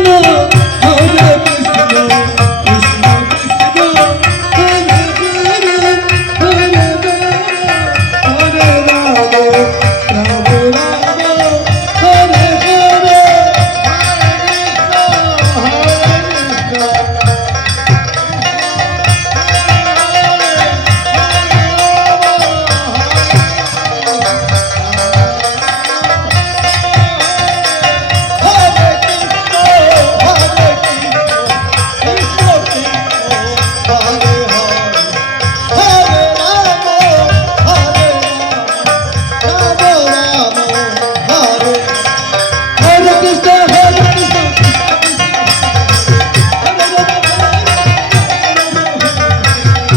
Hare Vamos